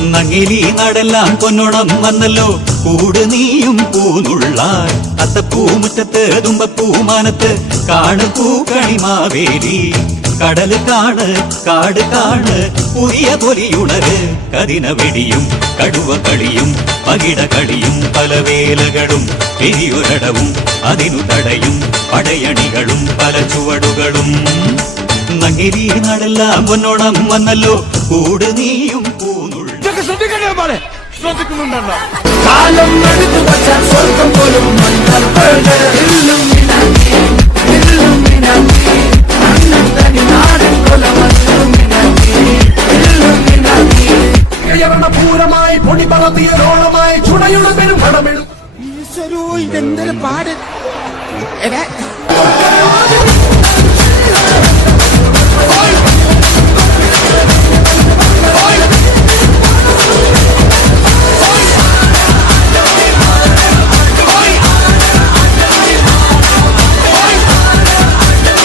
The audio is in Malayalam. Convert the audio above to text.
നങ്ങിലി നടെല്ലാം പൊന്നോണം വന്നല്ലോ. കൂട് നീയും പൂന്നുള്ളാൻ അത്തപ്പൂമുറ്റത്ത് തുമ്പപ്പൂമാനത്ത് കാണു പൂക്കണിമാവേലി കടൽ കാണ് കാട് കാണ് പുതിയ പൊലിയുണര്. കതിന വെടിയും കടുവ കളിയും പകിട കളിയും പല വേലകളും പെരിയൊരടവും അതിനു തടയും പടയണികളും പല ചുവടുകളും. നങ്ങിരി നാടെല്ലാം പൊന്നോണം വന്നല്ലോ. കൂട് നീയും ഇതൊക്കെ ശ്രദ്ധിക്കണ്ടേ പാടെ. ശ്രദ്ധിക്കുന്നുണ്ടോ കാലം എടുത്തു വച്ചാൽ സ്വർഗം പോലും പൂരമായി പൊടി പറത്തിയതോളമായി ചുണയുടെ പെരും പടമെടുത്തു ഈശ്വരോ ഇതെന്തൊരു പാട്.